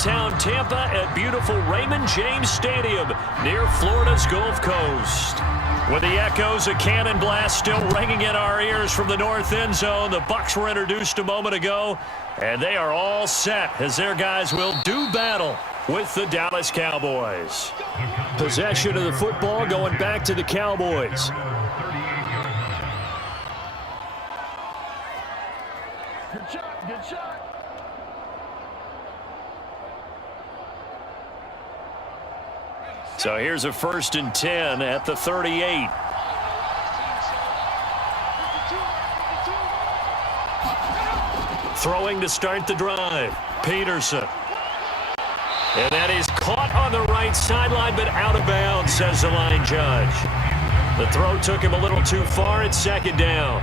downtown Tampa at beautiful Raymond James Stadium near Florida's Gulf Coast. With the echoes of cannon blast still ringing in our ears from the north end zone, the Bucs were introduced a moment ago, and they are all set as their guys will do battle with the Dallas Cowboys. Possession of the football going back to the Cowboys. Good shot, good shot. So here's a 1st and 10 at the 38. Throwing to start the drive. Peterson. And that is caught on the right sideline, but out of bounds, says the line judge. The throw took him a little too far. It's 2nd down.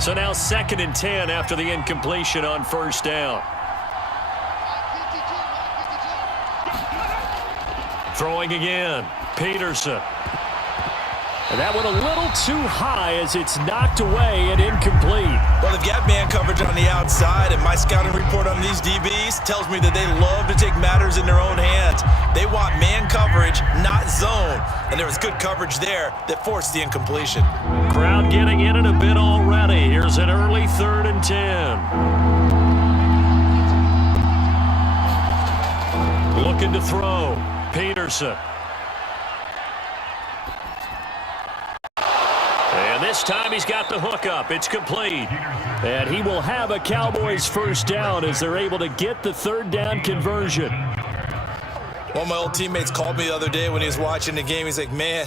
So now 2nd and 10 after the incompletion on 1st down. Throwing again. Peterson. And that one a little too high as it's knocked away and incomplete. Well, they've got man coverage on the outside, and my scouting report on these DBs tells me that they love to take matters in their own hands. They want man coverage, not zone. And there was good coverage there that forced the incompletion. Crowd getting in it a bit already. Here's an early 3rd and 10. Looking to throw. Peterson. And this time he's got the hook up. It's complete. And he will have a Cowboys 1st down as they're able to get the 3rd down conversion. One of my old teammates called me the other day when he was watching the game. He's like, man,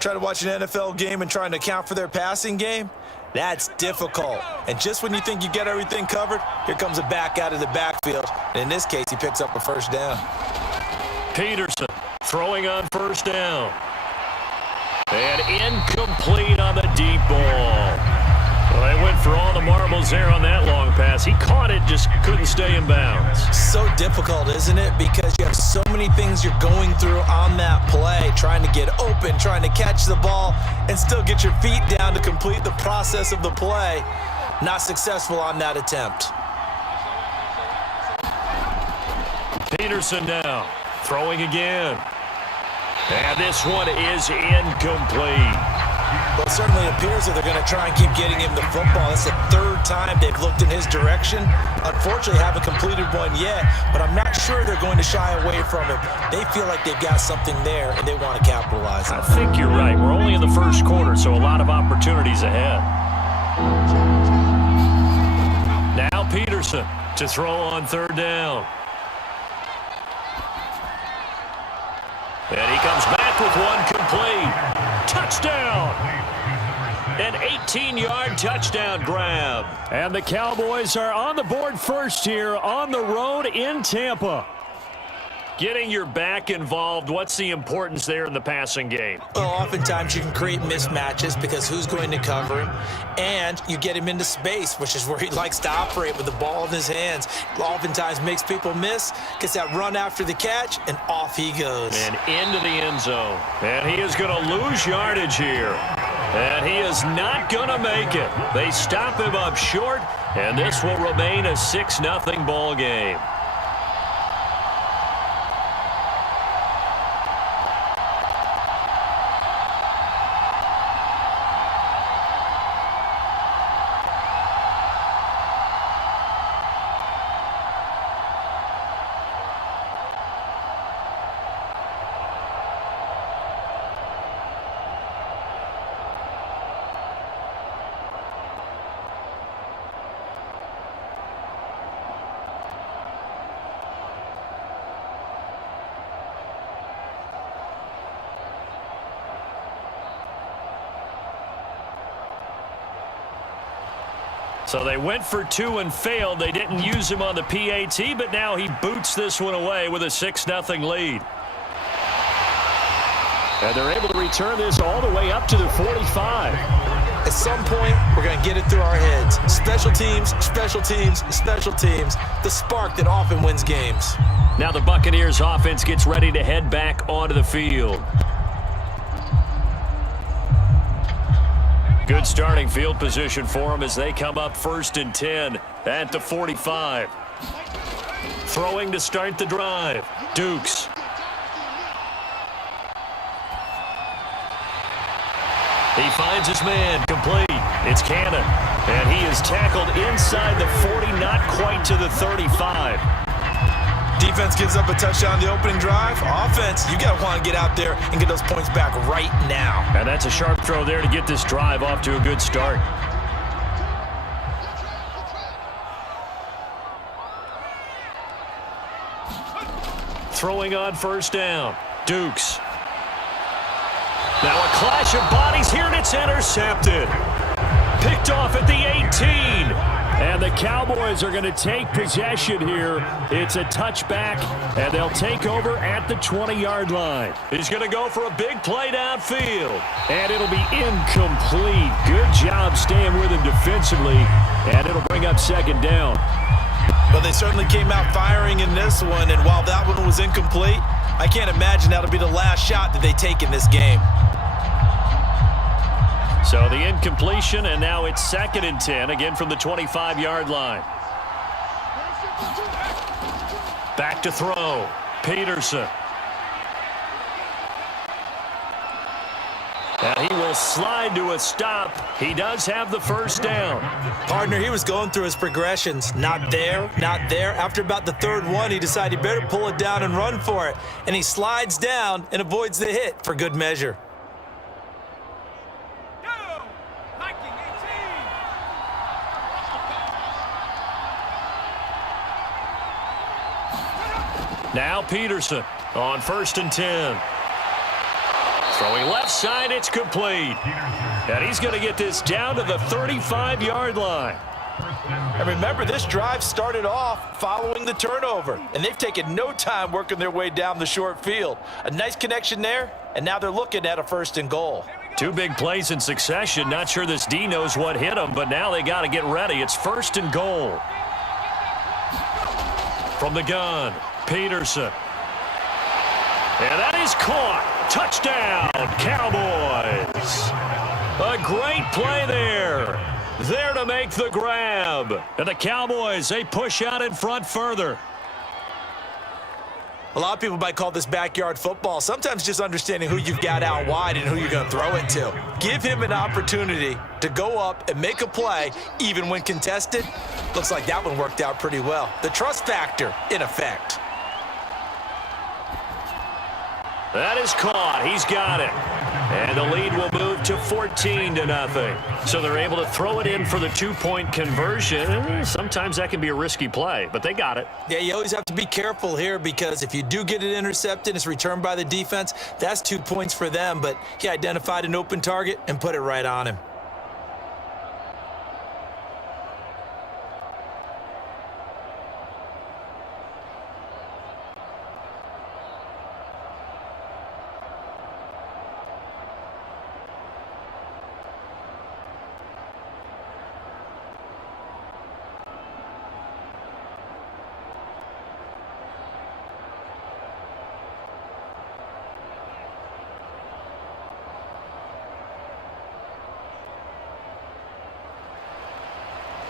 trying to watch an NFL game and trying to account for their passing game, that's difficult. And just when you think you get everything covered, here comes a back out of the backfield. And in this case, he picks up a 1st down. Peterson throwing on 1st down. And incomplete on the deep ball. Well, they went for all the marbles there on that long pass. He caught it, just couldn't stay in bounds. So difficult, isn't it? Because you have so many things you're going through on that play, trying to get open, trying to catch the ball, and still get your feet down to complete the process of the play. Not successful on that attempt. Peterson now, throwing again. And this one is incomplete. Well, it certainly appears that they're going to try and keep getting him the football. That's the 3rd time they've looked in his direction. Unfortunately, haven't completed one yet, but I'm not sure they're going to shy away from him. They feel like they've got something there, and they want to capitalize on it. I think you're right. We're only in the 1st quarter, so a lot of opportunities ahead. Now Peterson to throw on 3rd down. And he comes back with one complete. Touchdown! An 18-yard touchdown grab. And the Cowboys are on the board first here on the road in Tampa. Getting your back involved, what's the importance there in the passing game? Well, oftentimes you can create mismatches because who's going to cover him, and you get him into space, which is where he likes to operate with the ball in his hands. Oftentimes makes people miss, gets that run after the catch, and off he goes. And into the end zone. And he is going to lose yardage here. And he is not going to make it. They stop him up short, and this will remain a 6-0 ball game. So they went for 2 and failed. They didn't use him on the PAT, but now he boots this one away with a 6-0 lead. And they're able to return this all the way up to the 45. At some point, we're going to get it through our heads. Special teams, special teams, special teams. The spark that often wins games. Now the Buccaneers offense gets ready to head back onto the field. Good starting field position for them as they come up 1st and 10 at the 45. Throwing to start the drive. Dukes. He finds his man, complete. It's Cannon, and he is tackled inside the 40, not quite to the 35. Defense gives up a touchdown on the opening drive. Offense, you got to want to get out there and get those points back right now. And that's a sharp throw there to get this drive off to a good start. Throwing on 1st down. Dukes. Now a clash of bodies here, and it's intercepted. Picked off at the 18. And the Cowboys are going to take possession here. It's a touchback, and they'll take over at the 20-yard line. He's going to go for a big play downfield. And it'll be incomplete. Good job staying with him defensively. And it'll bring up 2nd down. Well, they certainly came out firing in this one, and while that one was incomplete, I can't imagine that'll be the last shot that they take in this game. So the incompletion, and now it's 2nd and 10, again from the 25-yard line. Back to throw. Peterson. And he will slide to a stop. He does have the 1st down. Partner, he was going through his progressions. Not there, not there. After about the 3rd one, he decided he better pull it down and run for it. And he slides down and avoids the hit for good measure. Now Peterson on 1st and 10. Throwing left side, it's complete. And he's going to get this down to the 35-yard line. And remember, this drive started off following the turnover, and they've taken no time working their way down the short field. A nice connection there, and now they're looking at a 1st and goal. 2 big plays in succession. Not sure this D knows what hit him, but now they got to get ready. It's 1st and goal. From the gun, Peterson. And that is caught. Touchdown, Cowboys. A great play there. There to make the grab. And the Cowboys, they push out in front further. A lot of people might call this backyard football. Sometimes just understanding who you've got out wide and who you're going to throw it to. Give him an opportunity to go up and make a play, even when contested. Looks like that one worked out pretty well. The trust factor in effect. That is caught. He's got it. And the lead will move to 14-0. So they're able to throw it in for the 2-point conversion. Sometimes that can be a risky play, but they got it. Yeah, you always have to be careful here because if you do get it intercepted, it's returned by the defense. That's 2 points for them, but he identified an open target and put it right on him.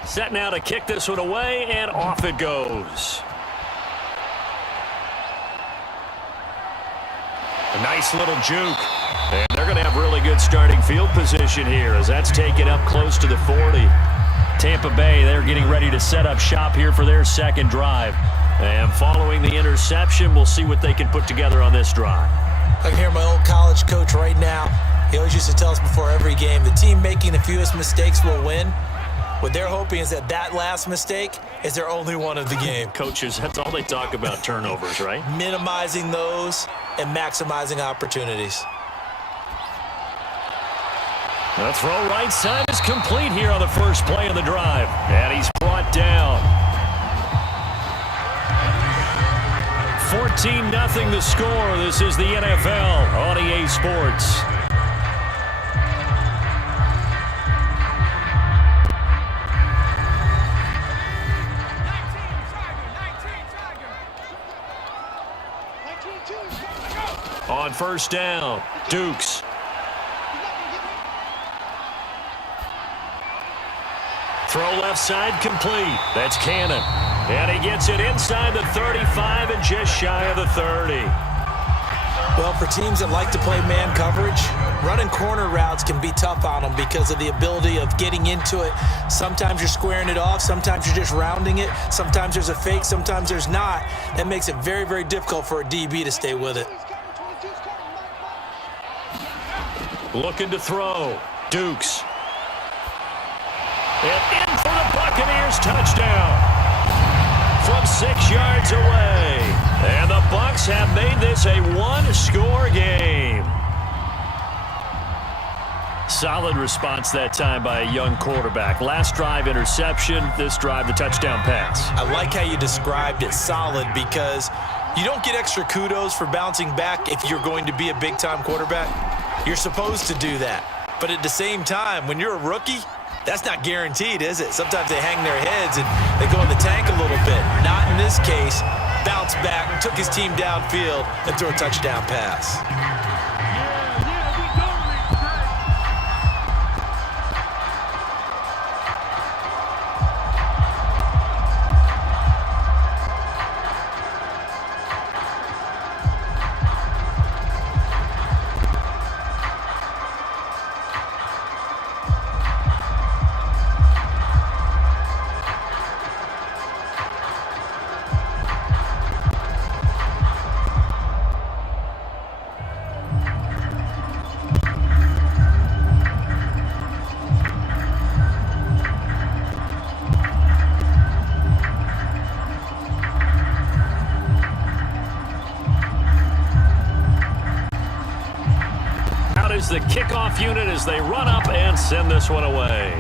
Set now to kick this one away, and off it goes. A nice little juke. And they're going to have really good starting field position here as that's taken up close to the 40. Tampa Bay, they're getting ready to set up shop here for their 2nd drive. And following the interception, we'll see what they can put together on this drive. I can hear my old college coach right now. He always used to tell us before every game, the team making the fewest mistakes will win. What they're hoping is that last mistake is their only one of the game. Coaches, that's all they talk about, turnovers, right? Minimizing those and maximizing opportunities. The throw right side is complete here on the first play of the drive. And he's brought down. 14-0 the score. This is the NFL on EA Sports. On 1st down, Dukes. Throw left side complete. That's Cannon. And he gets it inside the 35 and just shy of the 30. Well, for teams that like to play man coverage, running corner routes can be tough on them because of the ability of getting into it. Sometimes you're squaring it off. Sometimes you're just rounding it. Sometimes there's a fake. Sometimes there's not. That makes it very, very difficult for a DB to stay with it. Looking to throw. Dukes. And in for the Buccaneers touchdown. From 6 yards away. And the Bucs have made this a one-score game. Solid response that time by a young quarterback. Last drive, interception. This drive, the touchdown pass. I like how you described it, solid, because you don't get extra kudos for bouncing back if you're going to be a big-time quarterback. You're supposed to do that. But at the same time, when you're a rookie, that's not guaranteed, is it? Sometimes they hang their heads and they go in the tank a little bit. Not in this case. Bounced back, took his team downfield, and threw a touchdown pass. The kickoff unit as they run up and send this one away.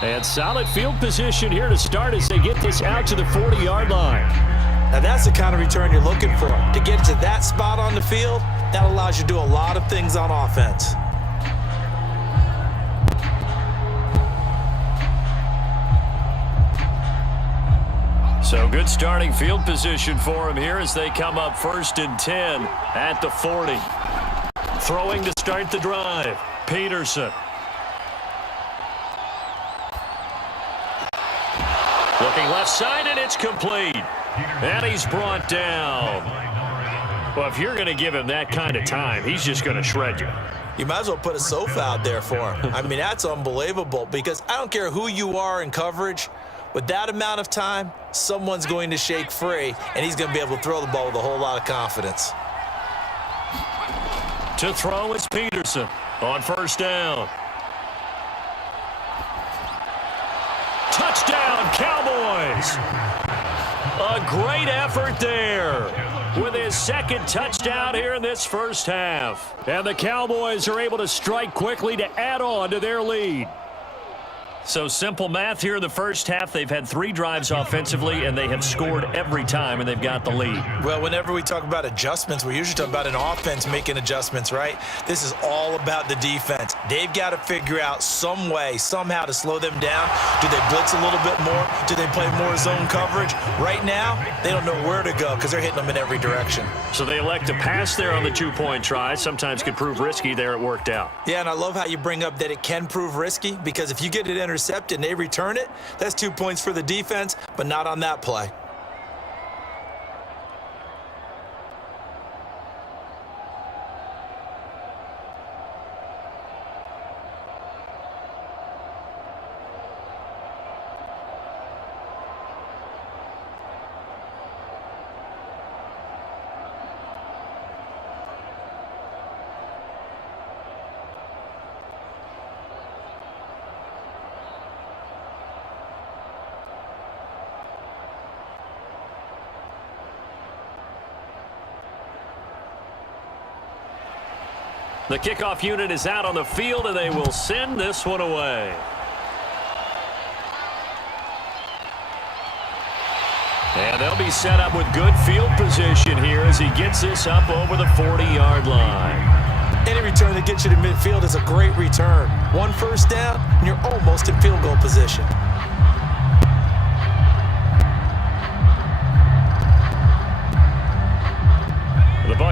And solid field position here to start as they get this out to the 40-yard line. Now that's the kind of return you're looking for. To get to that spot on the field, that allows you to do a lot of things on offense. So good starting field position for him here as they come up 1st and 10 at the 40. Throwing to start the drive. Peterson. Looking left side, and it's complete. And he's brought down. Well, if you're going to give him that kind of time, he's just going to shred you. You might as well put a sofa out there for him. I mean, that's unbelievable because I don't care who you are in coverage. With that amount of time, someone's going to shake free, and he's going to be able to throw the ball with a whole lot of confidence. To throw is Peterson on 1st down. Touchdown, Cowboys! A great effort there with his 2nd touchdown here in this first half. And the Cowboys are able to strike quickly to add on to their lead. So simple math here in the first half. They've had 3 drives offensively, and they have scored every time, and they've got the lead. Well, whenever we talk about adjustments, we usually talk about an offense making adjustments, right? This is all about the defense. They've got to figure out some way, somehow to slow them down. Do they blitz a little bit more? Do they play more zone coverage? Right now, they don't know where to go because they're hitting them in every direction. So they elect to pass there on the 2-point try. Sometimes could prove risky. There it worked out. Yeah, and I love how you bring up that it can prove risky because if you get it intercepted and they return it, that's 2 points for the defense, but not on that play. The kickoff unit is out on the field, and they will send this one away. And they'll be set up with good field position here as he gets this up over the 40-yard line. Any return that gets you to midfield is a great return. 1 first down, and you're almost in field goal position.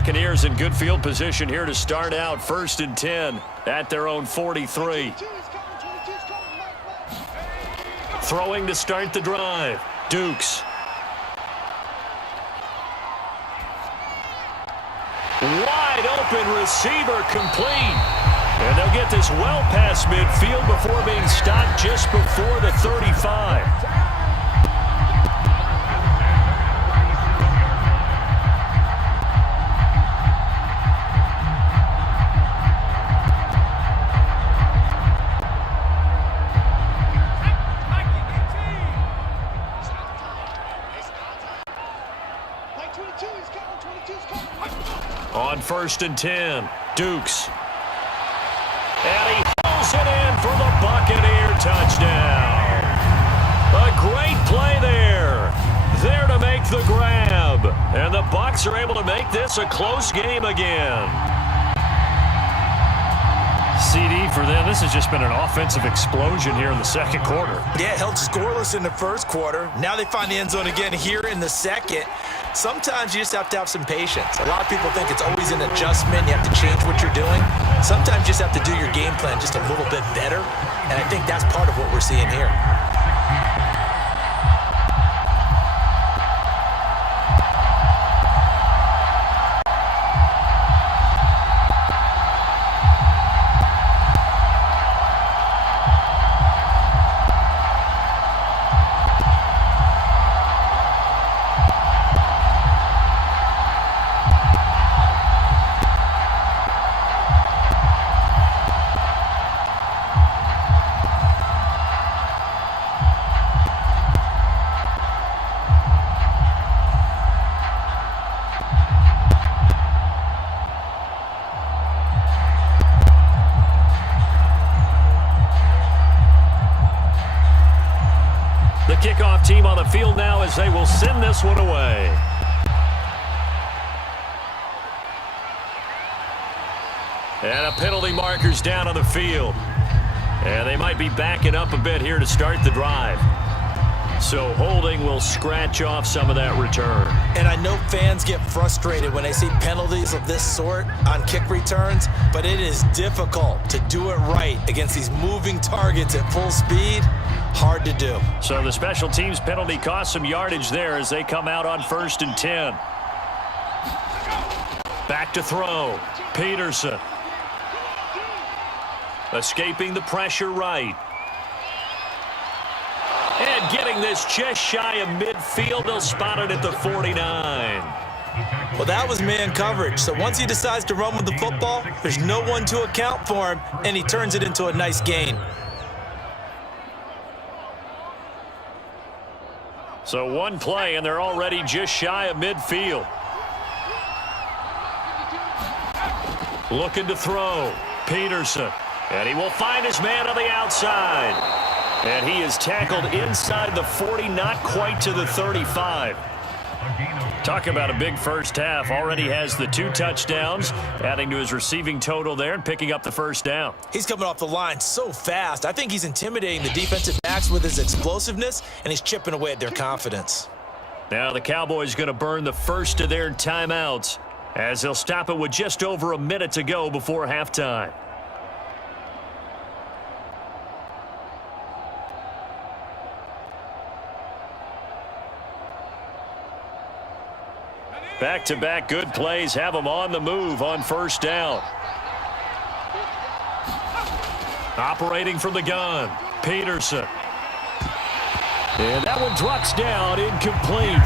Buccaneers in good field position here to start out. 1st and 10 at their own 43. Throwing to start the drive. Dukes. Wide open receiver complete. And they'll get this well past midfield before being stopped just before the 35. On 1st and 10, Dukes. And he hauls it in for the Buccaneer touchdown. A great play there. There to make the grab. And the Bucs are able to make this a close game again. CD for them. This has just been an offensive explosion here in the second quarter. Yeah, held scoreless in the first quarter. Now they find the end zone again here in the second. Sometimes you just have to have some patience. A lot of people think it's always an adjustment. You have to change what you're doing. Sometimes you just have to do your game plan just a little bit better. And I think that's part of what we're seeing here. Kickoff team on the field now as they will send this one away. And a penalty marker's down on the field. And they might be backing up a bit here to start the drive. So holding will scratch off some of that return. And I know fans get frustrated when they see penalties of this sort on kick returns, but it is difficult to do it right against these moving targets at full speed. Hard to do. So the special teams penalty cost some yardage there as they come out on 1st and 10. Back to throw. Peterson. Escaping the pressure right. And getting this just shy of midfield. They'll spot it at the 49. Well, that was man coverage. So once he decides to run with the football, there's no one to account for him, and he turns it into a nice gain. So one play, and they're already just shy of midfield. Looking to throw. Peterson. And he will find his man on the outside. And he is tackled inside the 40, not quite to the 35. Talk about a big first half. Already has the 2 touchdowns, adding to his receiving total there and picking up the first down. He's coming off the line so fast. I think he's intimidating the defensive backs with his explosiveness, and he's chipping away at their confidence. Now the Cowboys going to burn the first of their timeouts as they'll stop it with just over a minute to go before halftime. Back-to-back good plays have them on the move on first down. Operating from the gun, Peterson. And that one drops down, incomplete.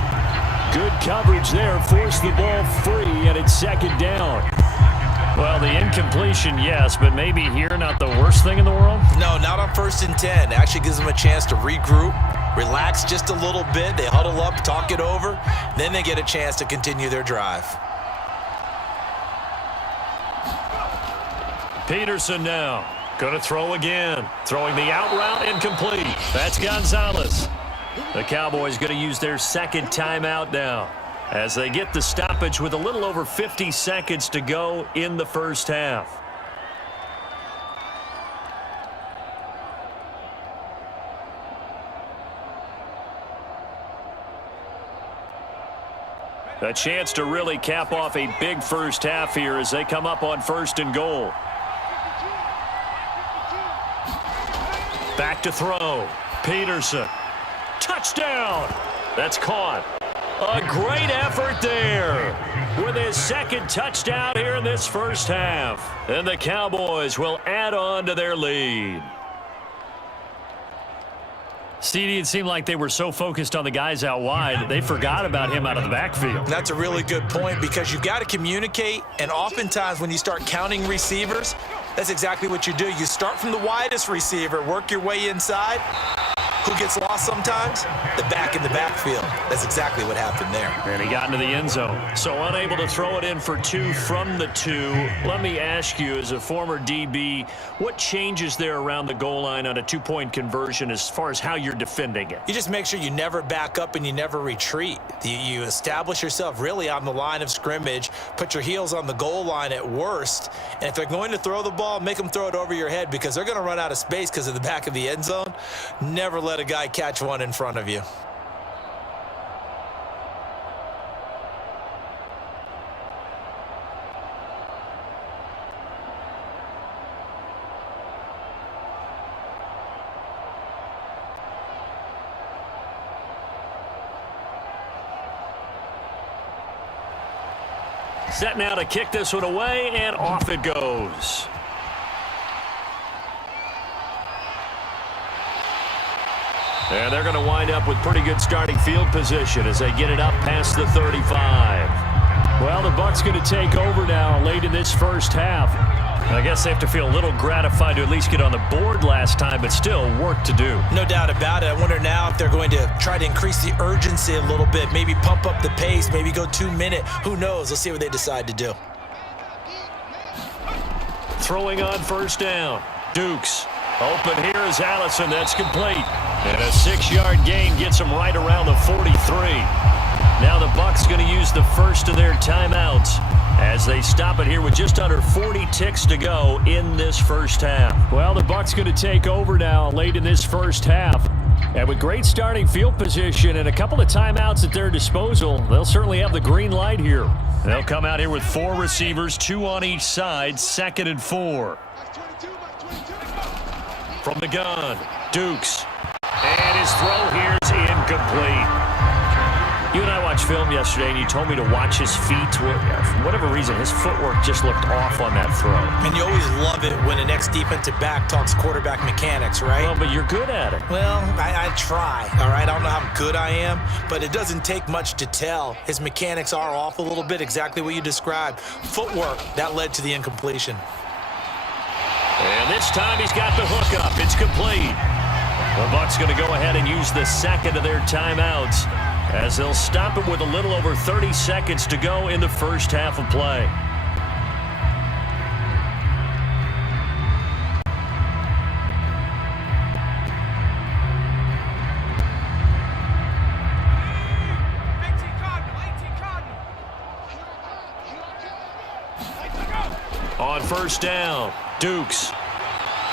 Good coverage there, forced the ball free, and it's 2nd down. Well, the incompletion, yes, but maybe here not the worst thing in the world? No, not on 1st and 10. It actually gives them a chance to regroup, relax just a little bit. They huddle up, talk it over. Then they get a chance to continue their drive. Peterson now. Going to throw again. Throwing the out route, incomplete. That's Gonzalez. The Cowboys going to use their 2nd timeout now as they get the stoppage with a little over 50 seconds to go in the first half. A chance to really cap off a big first half here as they come up on 1st and goal. Back to throw. Peterson. Touchdown. That's caught. A great effort there with his 2nd touchdown here in this first half. And the Cowboys will add on to their lead. CD, it seemed like they were so focused on the guys out wide, they forgot about him out of the backfield. That's a really good point because you've got to communicate, and oftentimes when you start counting receivers, that's exactly what you do. You start from the widest receiver, work your way inside. Who gets lost sometimes? The back in the backfield. That's exactly what happened there. And he got into the end zone. So unable to throw it in for 2 from the 2. Let me ask you, as a former DB, what changes there around the goal line on a 2-point conversion as far as how you're defending it? You just make sure you never back up and you never retreat. You establish yourself really on the line of scrimmage, put your heels on the goal line at worst, and if they're going to throw the ball, make them throw it over your head because they're going to run out of space because of the back of the end zone. Never let a guy catch one in front of you. Set now to kick this one away, and off it goes. And they're going to wind up with pretty good starting field position as they get it up past the 35. Well, the Bucs going to take over now late in this first half. I guess they have to feel a little gratified to at least get on the board last time, but still work to do. No doubt about it. I wonder now if they're going to try to increase the urgency a little bit, maybe pump up the pace, maybe go 2-minute. Who knows? Let's see what they decide to do. Throwing on 1st down. Dukes. Open here is Allison. That's complete. And a 6-yard gain gets them right around the 43. Now the Bucs going to use the first of their timeouts as they stop it here with just under 40 ticks to go in this first half. Well, the Bucs going to take over now late in this first half. And with great starting field position and a couple of timeouts at their disposal, they'll certainly have the green light here. They'll come out here with 4 receivers, 2 on each side, 2nd and 4. From the gun, Dukes. And his throw here is incomplete. You and I watched film yesterday, and you told me to watch his feet. For whatever reason, his footwork just looked off on that throw. And you always love it when an ex-defensive back talks quarterback mechanics, right? Well, but you're good at it. Well, I try, all right? I don't know how good I am, but it doesn't take much to tell. His mechanics are off a little bit, exactly what you described. Footwork, that led to the incompletion. And this time he's got the hook up. It's complete. The Bucs going to go ahead and use the 2nd of their timeouts as they'll stop it with a little over 30 seconds to go in the first half of play. On 1st down, Dukes.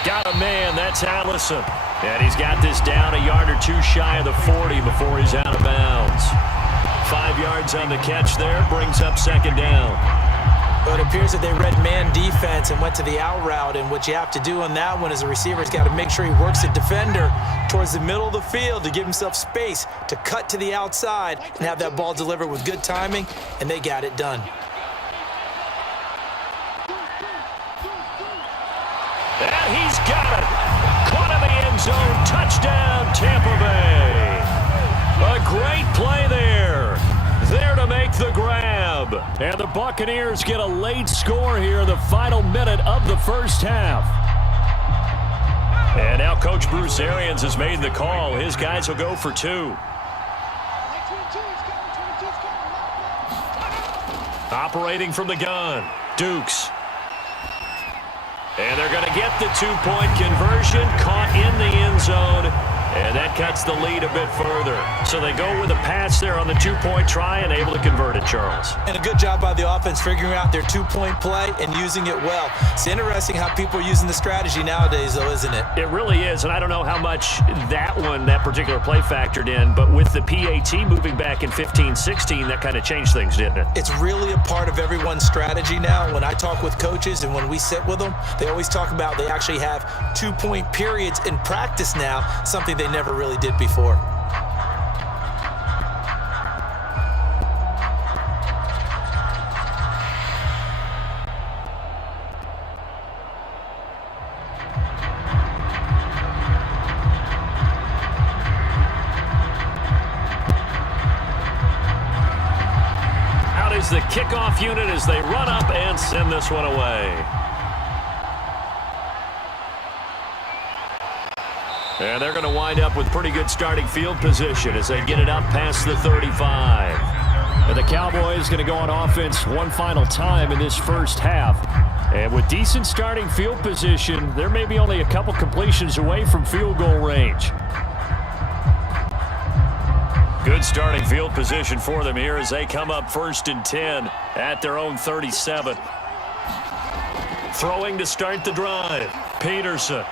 Got a man, that's Allison. And he's got this down a yard or 2 shy of the 40 before he's out of bounds. 5 yards on the catch there, brings up 2nd down. But it appears that they read man defense and went to the out route, and what you have to do on that one is the receiver's got to make sure he works the defender towards the middle of the field to give himself space to cut to the outside and have that ball delivered with good timing, and they got it done. And he's got it. Caught in the end zone. Touchdown, Tampa Bay. A great play there. There to make the grab. And the Buccaneers get a late score here in the final minute of the first half. And now Coach Bruce Arians has made the call. His guys will go for 2. Operating from the gun, Dukes. And they're going to get the 2-point conversion, caught in the end zone. And that cuts the lead a bit further. So they go with a pass there on the two-point try and able to convert it, Charles. And a good job by the offense figuring out their two-point play and using it well. It's interesting how people are using the strategy nowadays, though, isn't it? It really is, and I don't know how much that particular play factored in, but with the PAT moving back in 15-16, that kind of changed things, didn't it? It's really a part of everyone's strategy now. When I talk with coaches and when we sit with them, they always talk about they actually have two-point periods in practice now, something they never really did before. Out is the kickoff unit as they run up and send this one away. And they're going to wind up with pretty good starting field position as they get it up past the 35. And the Cowboys going to go on offense one final time in this first half. And with decent starting field position, they're maybe only a couple completions away from field goal range. Good starting field position for them here as they come up 1st and 10 at their own 37. Throwing to start the drive. Peterson.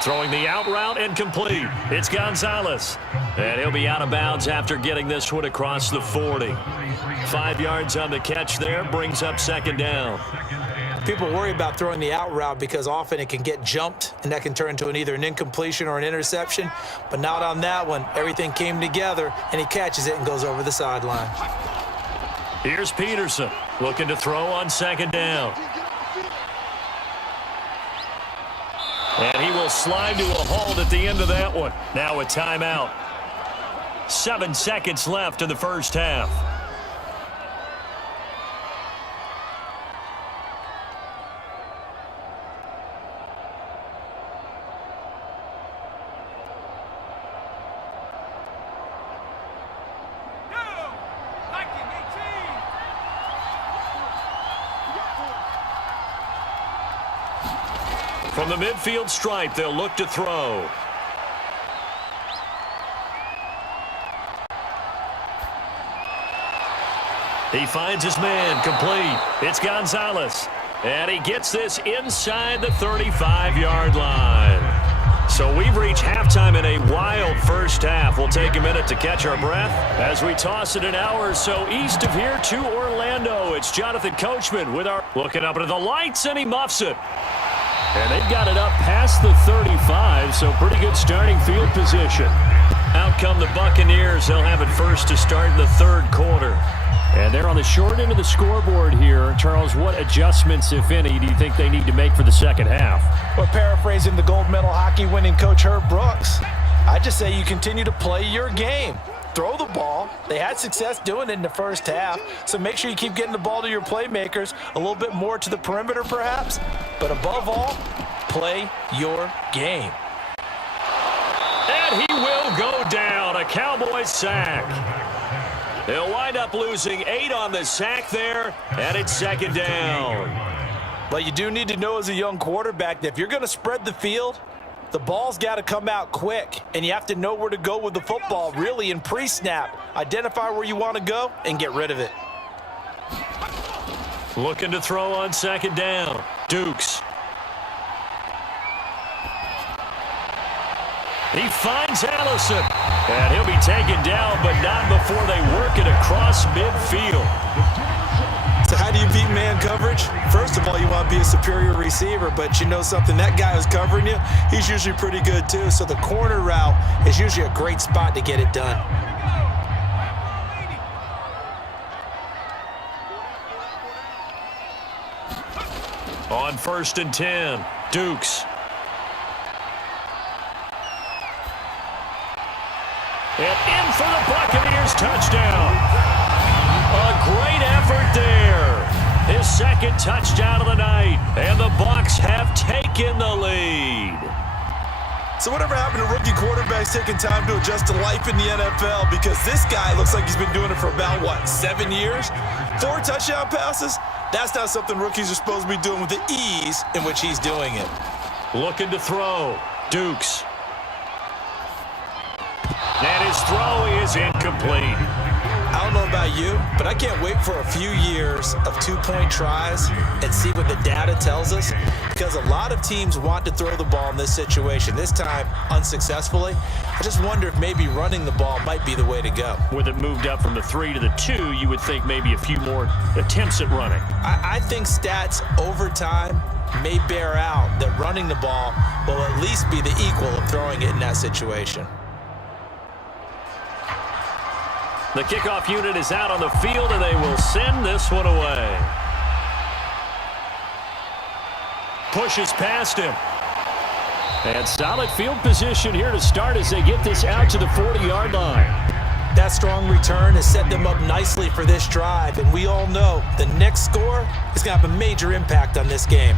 Throwing the out route and complete. It's Gonzalez. And he'll be out of bounds after getting this one across the 40. 5 yards on the catch there, brings up 2nd down. People worry about throwing the out route because often it can get jumped, and that can turn into either an incompletion or an interception. But not on that one. Everything came together, and he catches it and goes over the sideline. Here's Peterson looking to throw on 2nd down. And he will slide to a halt at the end of that one. Now a timeout. 7 seconds left in the first half. From the midfield stripe, they'll look to throw. He finds his man, complete. It's Gonzalez. And he gets this inside the 35-yard line. So we've reached halftime in a wild first half. We'll take a minute to catch our breath as we toss it an hour or so east of here to Orlando. It's Jonathan Coachman with our looking up into the lights, and he muffs it. And they've got it up past the 35, so pretty good starting field position. Out come the Buccaneers. They'll have it first to start the 3rd quarter. And they're on the short end of the scoreboard here. Charles, what adjustments, if any, do you think they need to make for the second half? Well, paraphrasing the gold medal hockey winning coach Herb Brooks, I just say you continue to play your game. Throw the ball. They had success doing it in the first half, so make sure you keep getting the ball to your playmakers, a little bit more to the perimeter perhaps, but above all, play your game. And he will go down, a Cowboys sack. They'll wind up losing 8 on the sack there, and it's 2nd down. But you do need to know as a young quarterback that if you're going to spread the field, the ball's got to come out quick, and you have to know where to go with the football, really, in pre-snap. Identify where you want to go and get rid of it. Looking to throw on 2nd down. Dukes. He finds Allison, and he'll be taken down, but not before they work it across midfield. So how do you beat man coverage? First of all, you want to be a superior receiver, but you know something, that guy who's covering you, he's usually pretty good too. So the corner route is usually a great spot to get it done. On 1st and 10, Dukes. And in for the Buccaneers, touchdown. A great effort there. His 2nd touchdown of the night. And the Bucs have taken the lead. So whatever happened to rookie quarterbacks taking time to adjust to life in the NFL? Because this guy looks like he's been doing it for about, 7 years? 4 touchdown passes? That's not something rookies are supposed to be doing with the ease in which he's doing it. Looking to throw. Dukes. throw is incomplete. I don't know about you, but I can't wait for a few years of two-point tries and see what the data tells us, because a lot of teams want to throw the ball in this situation, this time unsuccessfully. I just wonder if maybe running the ball might be the way to go. With it moved up from the 3 to the 2, you would think maybe a few more attempts at running. I think stats over time may bear out that running the ball will at least be the equal of throwing it in that situation. The kickoff unit is out on the field, and they will send this one away. Pushes past him. And solid field position here to start as they get this out to the 40-yard line. That strong return has set them up nicely for this drive, and we all know the next score is going to have a major impact on this game.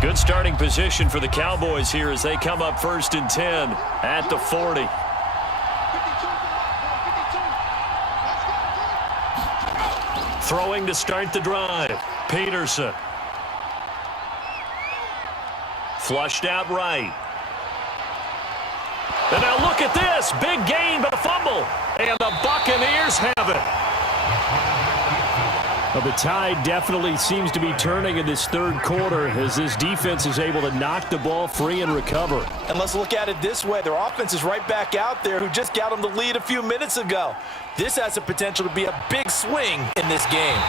Good starting position for the Cowboys here as they come up 1st and 10 at the 40. Throwing to start the drive. Peterson. Flushed out right. And now look at this. Big gain but a fumble. And the Buccaneers have it. Well, the tide definitely seems to be turning in this third quarter as this defense is able to knock the ball free and recover. And let's look at it this way. Their offense is right back out there who just got them the lead a few minutes ago. This has the potential to be a big swing in this game.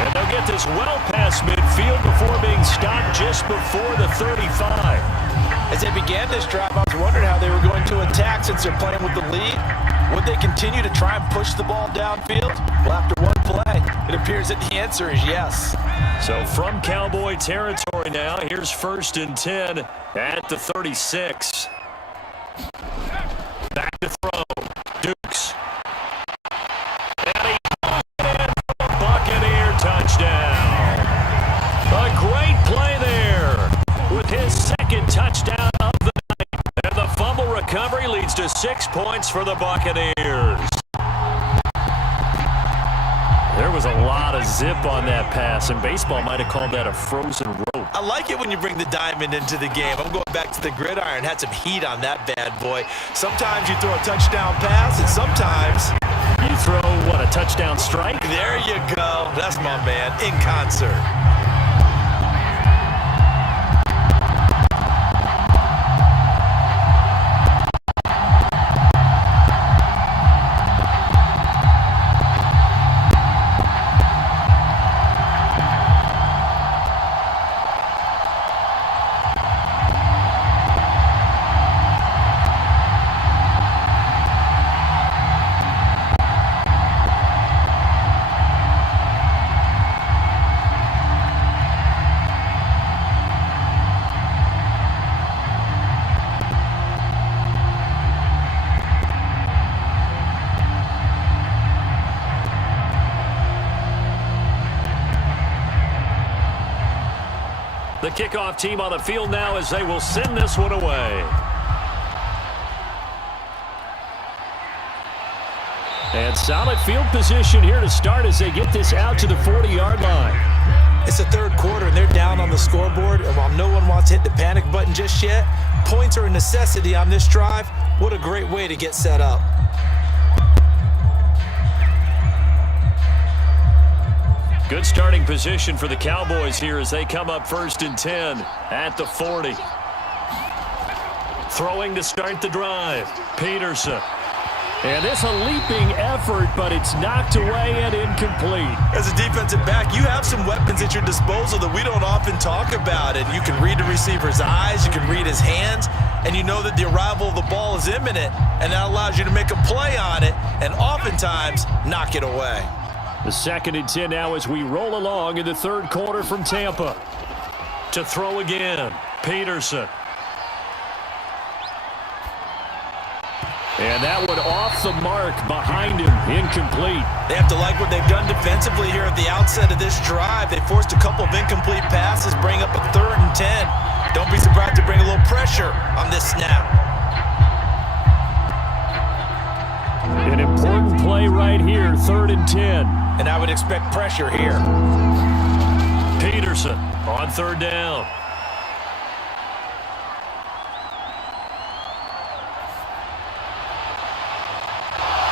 And they'll get this well past midfield before being stopped just before the 35. As they began this drive, I was wondering how they were going to attack since they're playing with the lead. Would they continue to try and push the ball downfield? Well, after one play, it appears that the answer is yes. So from Cowboy territory now, here's 1st and 10 at the 36. Back to throw. Dukes. And he goes in for a Buccaneer touchdown. A great play there with his second touchdown of the night. And the fumble recovery leads to 6 points for the Buccaneers. There was a lot of zip on that pass, and baseball might have called that a frozen rope. I like it when you bring the diamond into the game. I'm going back to the gridiron. Had some heat on that bad boy. Sometimes you throw a touchdown pass, and sometimes you throw, what, a touchdown strike? There you go. That's my man, in concert. The kickoff team on the field now as they will send this one away. And solid field position here to start as they get this out to the 40-yard line. It's the third quarter, and they're down on the scoreboard. And while no one wants to hit the panic button just yet, points are a necessity on this drive. What a great way to get set up. Good starting position for the Cowboys here as they come up 1st and 10 at the 40. Throwing to start the drive. Peterson. And it's a leaping effort, but it's knocked away and incomplete. As a defensive back, you have some weapons at your disposal that we don't often talk about. And you can read the receiver's eyes, you can read his hands, and you know that the arrival of the ball is imminent, and that allows you to make a play on it and oftentimes knock it away. The 2nd and 10 now as we roll along in the third quarter from Tampa. To throw again, Peterson. And that one off the mark behind him, incomplete. They have to like what they've done defensively here at the outset of this drive. They forced a couple of incomplete passes, bring up a 3rd and 10. Don't be surprised to bring a little pressure on this snap. An important play right here, 3rd and 10. And I would expect pressure here. Peterson on 3rd down.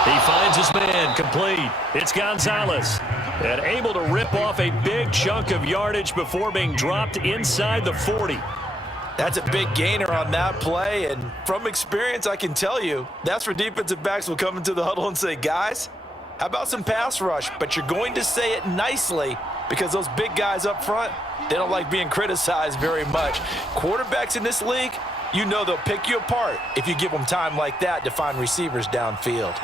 He finds his man, complete. It's Gonzalez. And able to rip off a big chunk of yardage before being dropped inside the 40. That's a big gainer on that play, and from experience, I can tell you, that's where defensive backs will come into the huddle and say, guys, how about some pass rush? But you're going to say it nicely because those big guys up front, they don't like being criticized very much. Quarterbacks in this league, you know they'll pick you apart if you give them time like that to find receivers downfield.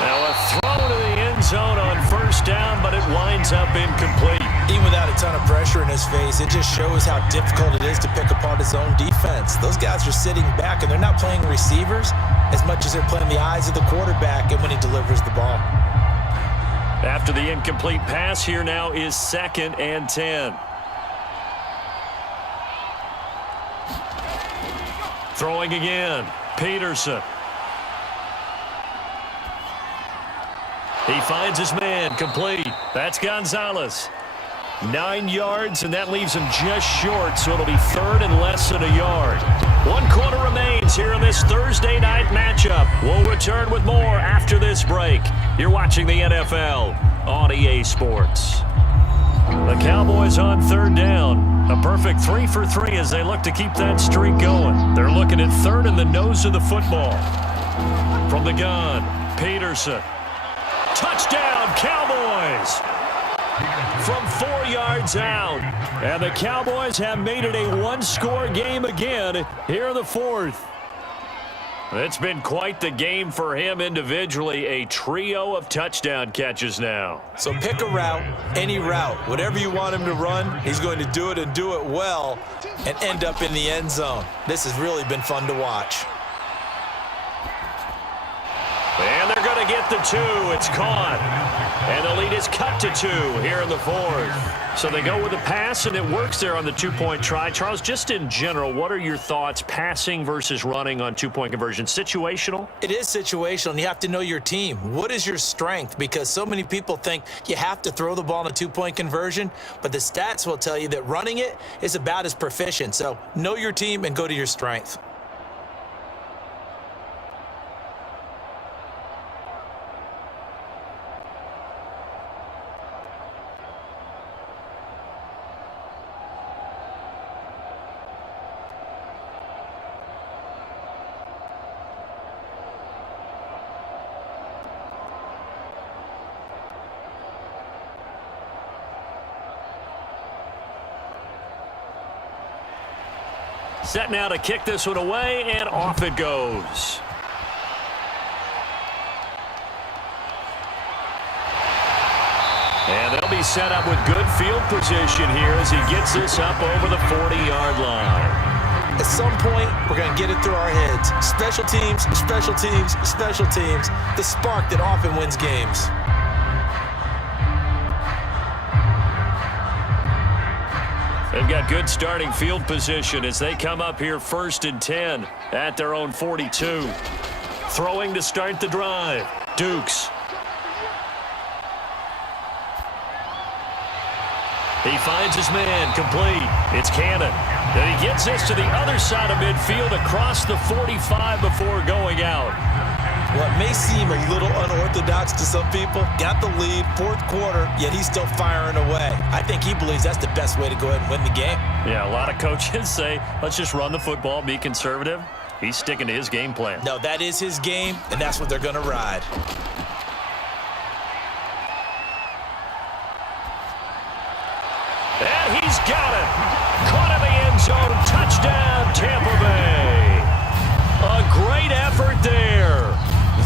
Now a throw to the end zone on first down, but it winds up incomplete. Even without a ton of pressure in his face, it just shows how difficult it is to pick apart his own defense. Those guys are sitting back, and they're not playing receivers as much as they're playing the eyes of the quarterback and when he delivers the ball. After the incomplete pass, here now is 2nd and 10. Throwing again, Peterson. He finds his man, complete. That's Gonzalez. 9 yards, and that leaves him just short, so it'll be 3rd and less than a yard. 1 quarter remains here in this Thursday night matchup. We'll return with more after this break. You're watching the NFL on EA Sports. The Cowboys on 3rd down. A perfect 3 for 3 as they look to keep that streak going. They're looking at 3rd in the nose of the football. From the gun, Peterson. Touchdown, Cowboys! From 4 yards out. And the Cowboys have made it a one-score game again here in the 4th. It's been quite the game for him individually. A trio of touchdown catches now. So pick a route, any route. Whatever you want him to run, he's going to do it and do it well and end up in the end zone. This has really been fun to watch. And they're going to get the 2. It's caught. And the lead is cut to 2 here in the 4th. So they go with a pass, and it works there on the 2-point try. Charles, just in general, what are your thoughts passing versus running on 2-point conversion? Situational? It is situational, and you have to know your team. What is your strength? Because so many people think you have to throw the ball in a 2-point conversion, but the stats will tell you that running it is about as proficient. So know your team and go to your strength. Set now to kick this one away, and off it goes. And they'll be set up with good field position here as he gets this up over the 40-yard line. At some point, we're going to get it through our heads. Special teams, special teams, special teams. The spark that often wins games. They've got good starting field position as they come up here 1st and 10 at their own 42. Throwing to start the drive. Dukes. He finds his man, complete. It's Cannon. And he gets this to the other side of midfield across the 45 before going out. What may seem a little unorthodox to some people, got the lead, 4th quarter, yet he's still firing away. I think he believes that's the best way to go ahead and win the game. Yeah, a lot of coaches say, let's just run the football, be conservative. He's sticking to his game plan. No, that is his game, and that's what they're going to ride. And he's got it. Caught in the end zone. Touchdown, Tampa Bay. A great effort there.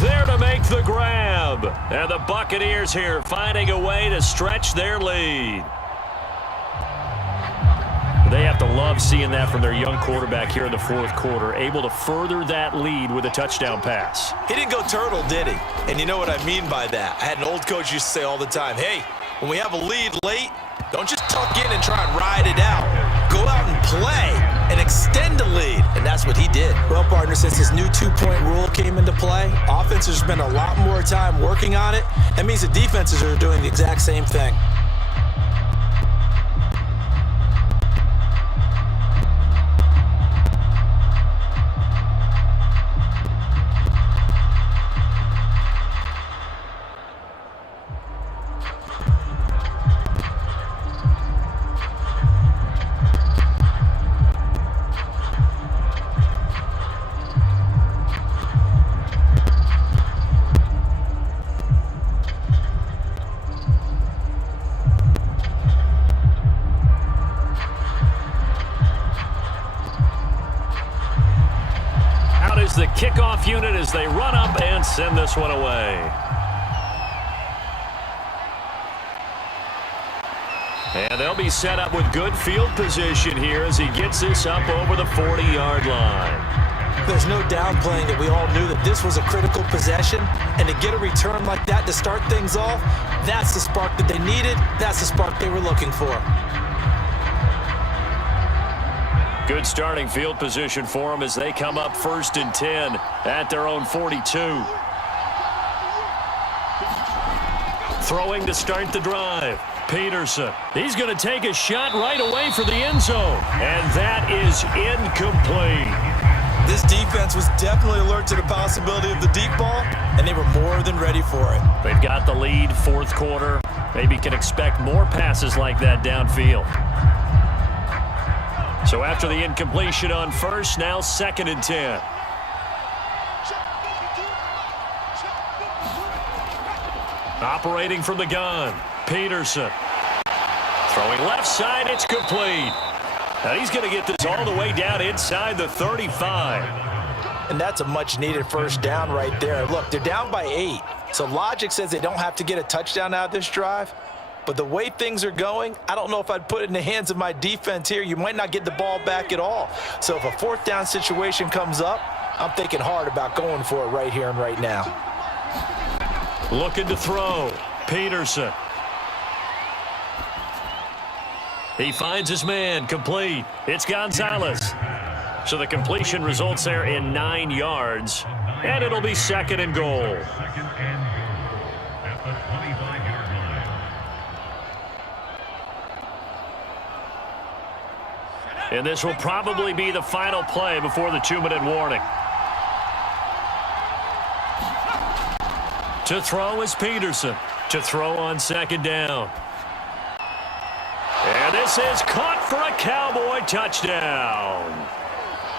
There to make the grab. And the Buccaneers here finding a way to stretch their lead. They have to love seeing that from their young quarterback here in the 4th quarter, able to further that lead with a touchdown pass. He didn't go turtle, did he? And you know what I mean by that. I had an old coach used to say all the time, hey, when we have a lead late, don't just tuck in and try and ride it out. Go out and play and extend the lead. And that's what he did. Well, partner, since this new 2-point rule came into play, offenses spend a lot more time working on it. That means the defenses are doing the exact same thing. kickoff unit as they run up and send this one away. And they'll be set up with good field position here as he gets this up over the 40-yard line. There's no downplaying that we all knew that this was a critical possession, and to get a return like that to start things off, that's the spark that they needed. That's the spark they were looking for. Good starting field position for them as they come up 1st and 10 at their own 42. Throwing to start the drive. Peterson. He's going to take a shot right away for the end zone. And that is incomplete. This defense was definitely alert to the possibility of the deep ball, and they were more than ready for it. They've got the lead, 4th quarter. Maybe can expect more passes like that downfield. So after the incompletion on 1st, now 2nd and 10. Operating from the gun, Peterson. Throwing left side, it's complete. Now he's going to get this all the way down inside the 35. And that's a much-needed first down right there. Look, they're down by 8, so logic says they don't have to get a touchdown out of this drive. But the way things are going, I don't know if I'd put it in the hands of my defense here. You might not get the ball back at all. So if a 4th down situation comes up, I'm thinking hard about going for it right here and right now. Looking to throw. Peterson. He finds his man. Complete. It's Gonzalez. So the completion results there in 9 yards. And it'll be 2nd and goal. And this will probably be the final play before the 2-minute warning. To throw is Peterson. To throw on 2nd down. And this is caught for a Cowboy touchdown.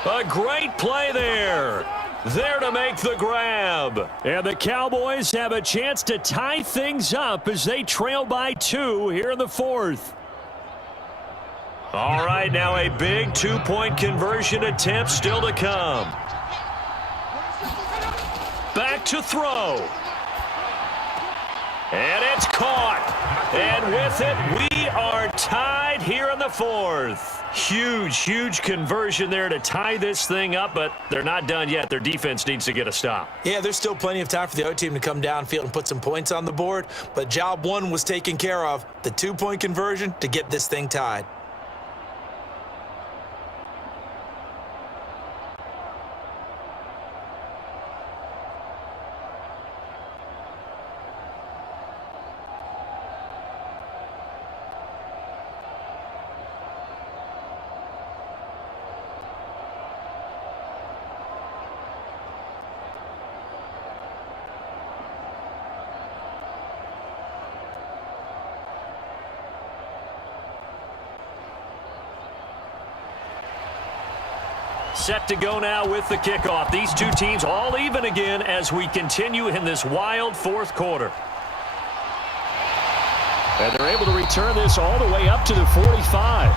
A great play there. There to make the grab. And the Cowboys have a chance to tie things up as they trail by 2 here in the 4th. All right, now a big 2-point conversion attempt still to come. Back to throw. And it's caught. And with it, we are tied here in the 4th. Huge conversion there to tie this thing up, but they're not done yet. Their defense needs to get a stop. Yeah, there's still plenty of time for the other team to come downfield and put some points on the board, but job 1 was taken care of. The 2-point conversion to get this thing tied. Set to go now with the kickoff. These two teams all even again as we continue in this wild 4th quarter. And they're able to return this all the way up to the 45.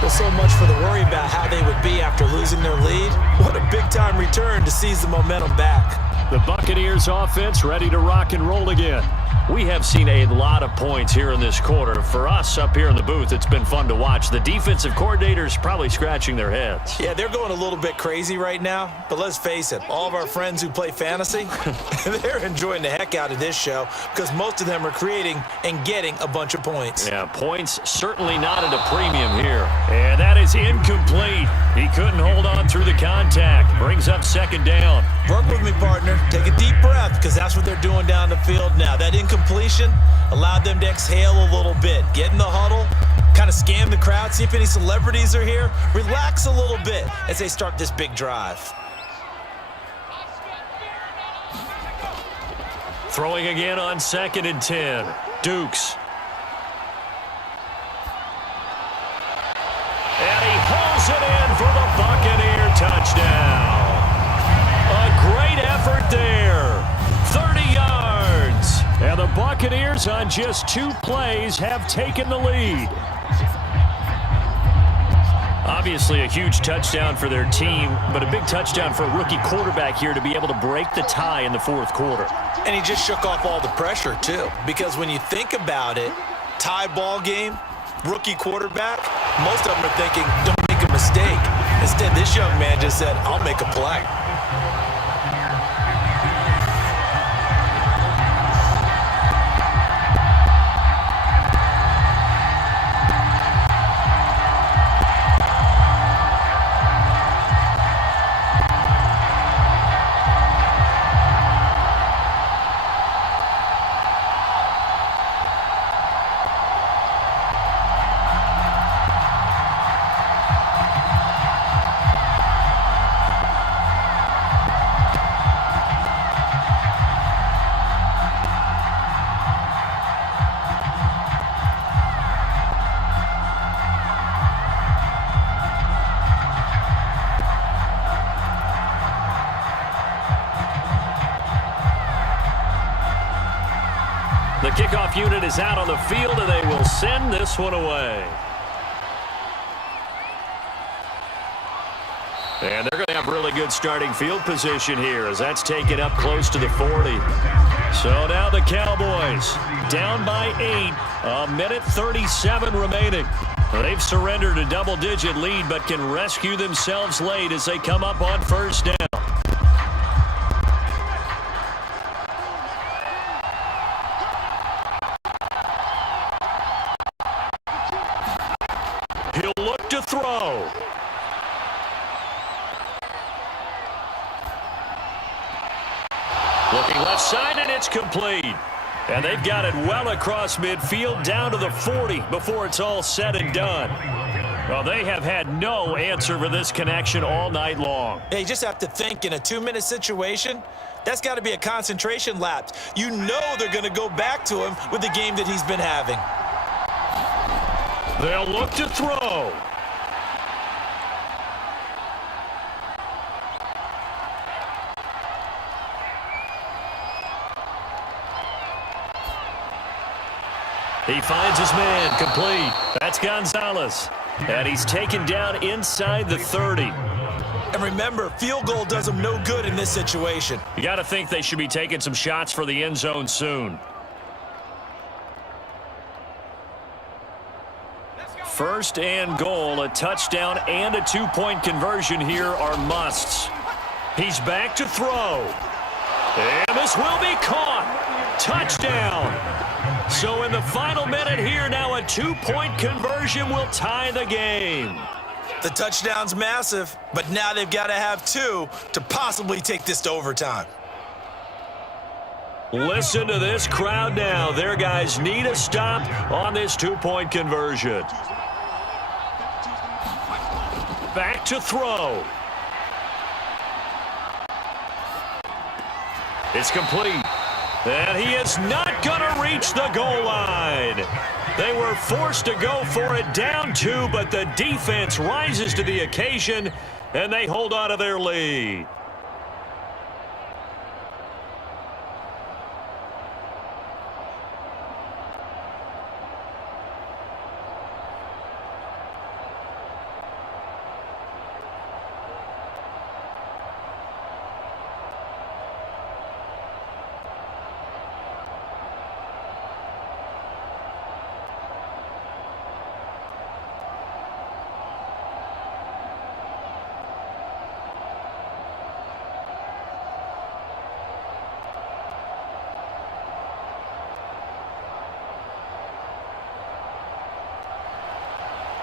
Well, so much for the worry about how they would be after losing their lead. What a big-time return to seize the momentum back. The Buccaneers offense ready to rock and roll again. We have seen a lot of points here in this quarter. For us up here in the booth, it's been fun to watch. The defensive coordinators probably scratching their heads. Yeah, they're going a little bit crazy right now. But let's face it, all of our friends who play fantasy, they're enjoying the heck out of this show because most of them are creating and getting a bunch of points. Yeah, points certainly not at a premium here. And that is incomplete. He couldn't hold on through the contact. Brings up 2nd down. Work with me, partner. Take a deep breath because that's what they're doing down the field now. That incompletion allowed them to exhale a little bit. Get in the huddle, kind of scan the crowd, see if any celebrities are here. Relax a little bit as they start this big drive. Throwing again on 2nd and 10. Dukes. And he pulls it in for the Buccaneer touchdown. A great effort there. 30 yards. And the Buccaneers on just 2 plays have taken the lead. Obviously a huge touchdown for their team, but a big touchdown for a rookie quarterback here to be able to break the tie in the fourth quarter. And he just shook off all the pressure, too. Because when you think about it, tie ball game, rookie quarterback, most of them are thinking, don't make a mistake. Instead, this young man just said, I'll make a play. The kickoff unit is out on the field, and they will send this one away. And they're going to have really good starting field position here as that's taken up close to the 40. So now the Cowboys down by 8, 1:37 remaining. They've surrendered a double-digit lead but can rescue themselves late as they come up on first down. He'll look to throw. Looking left side, and it's complete. And they've got it well across midfield down to the 40 before it's all said and done. Well, they have had no answer for this connection all night long. Hey, you just have to think in a 2-minute situation, that's got to be a concentration lapse. You know they're going to go back to him with the game that he's been having. They'll look to throw. He finds his man, complete. That's Gonzalez. And he's taken down inside the 30. And remember, field goal does them no good in this situation. You got to think they should be taking some shots for the end zone soon. First and goal, a touchdown and a 2-point conversion here are musts. He's back to throw. And this will be caught. Touchdown. So in the final minute here, now a 2-point conversion will tie the game. The touchdown's massive, but now they've got to have 2 to possibly take this to overtime. Listen to this crowd now. Their guys need a stop on this 2-point conversion. Back to throw. It's complete. And he is not going to reach the goal line. They were forced to go for it down 2, but the defense rises to the occasion, and they hold on to their lead.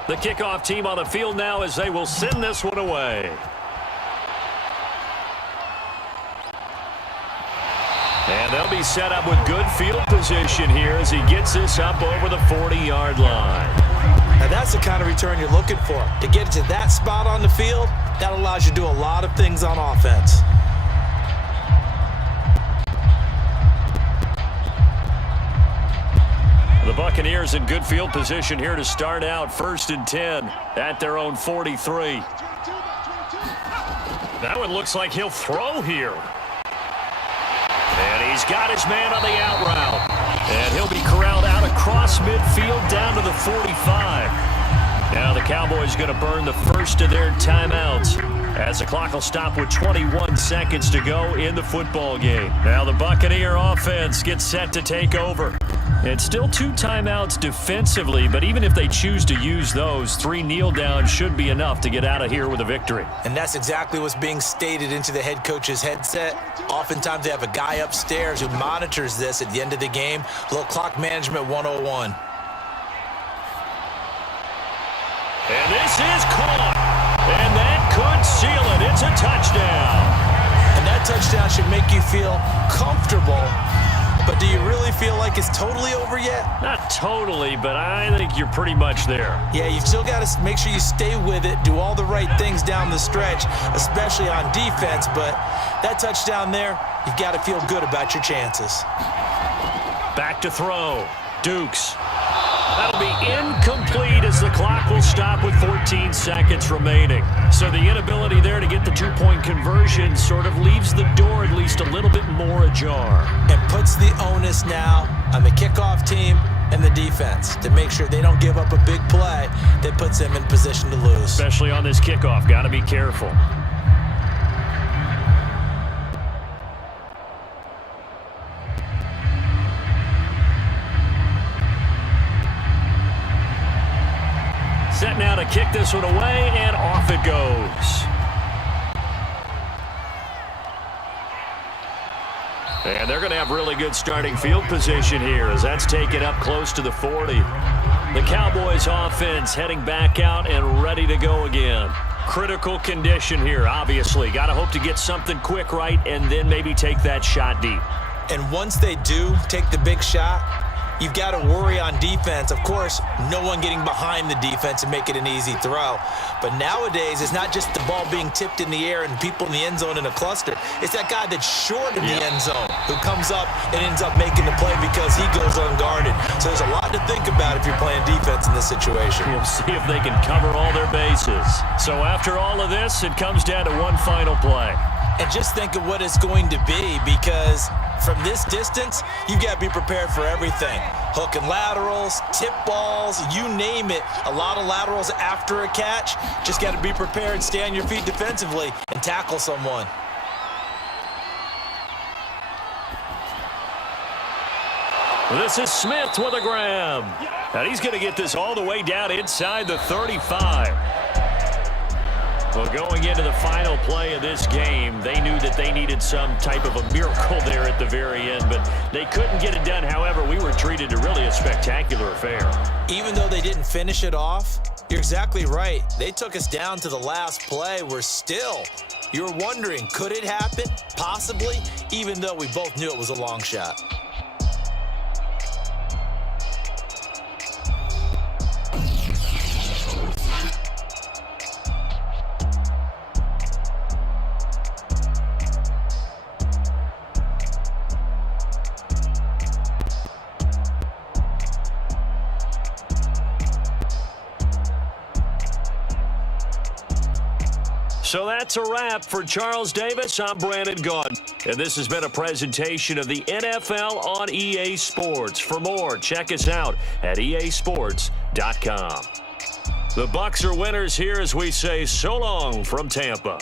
The kickoff team on the field now as they will send this one away. And they'll be set up with good field position here as he gets this up over the 40-yard line. Now that's the kind of return you're looking for. To get it to that spot on the field, that allows you to do a lot of things on offense. The Buccaneers in good field position here to start out. 1st and 10 at their own 43. That one looks like he'll throw here. And he's got his man on the out route. And he'll be corralled out across midfield down to the 45. Now the Cowboys going to burn the first of their timeouts as the clock will stop with 21 seconds to go in the football game. Now the Buccaneer offense gets set to take over. It's still 2 timeouts defensively, but even if they choose to use those, 3 kneel downs should be enough to get out of here with a victory. And that's exactly what's being stated into the head coach's headset. Oftentimes they have a guy upstairs who monitors this at the end of the game. A little clock management 101. And this is caught. And that could seal it. It's a touchdown. And that touchdown should make you feel comfortable. But do you really feel like it's totally over yet? Not totally, but I think you're pretty much there. Yeah, you've still got to make sure you stay with it, do all the right things down the stretch, especially on defense. But that touchdown there, you've got to feel good about your chances. Back to throw. Dukes. That'll be incomplete as the clock will stop with 14 seconds remaining. So the inability there to get the 2-point conversion sort of leaves the door at least a little bit more ajar. And puts the onus now on the kickoff team and the defense to make sure they don't give up a big play that puts them in position to lose. Especially on this kickoff. Got to be careful. Set now to kick this one away, and off it goes. And they're going to have really good starting field position here as that's taken up close to the 40. The Cowboys offense heading back out and ready to go again. Critical condition here, obviously. Got to hope to get something quick right and then maybe take that shot deep. And once they do take the big shot, you've got to worry on defense. Of course, no one getting behind the defense and make it an easy throw. But nowadays, it's not just the ball being tipped in the air and people in the end zone in a cluster. It's that guy that's short in the end zone who comes up and ends up making the play because he goes unguarded. So there's a lot to think about if you're playing defense in this situation. We'll see if they can cover all their bases. So after all of this, it comes down to one final play. And just think of what it's going to be, because from this distance, you've got to be prepared for everything. Hook and laterals, tip balls, you name it. A lot of laterals after a catch. Just got to be prepared, stay on your feet defensively, and tackle someone. This is Smith with a grab. And he's going to get this all the way down inside the 35. Well, going into the final play of this game, they knew that they needed some type of a miracle there at the very end, but they couldn't get it done. However, we were treated to really a spectacular affair. Even though they didn't finish it off, you're exactly right. They took us down to the last play. We're still, you're wondering, could it happen? Possibly, even though we both knew it was a long shot. So that's a wrap for Charles Davis. I'm Brandon Gaudin, and this has been a presentation of the NFL on EA Sports. For more, check us out at easports.com. The Bucs are winners here as we say so long from Tampa.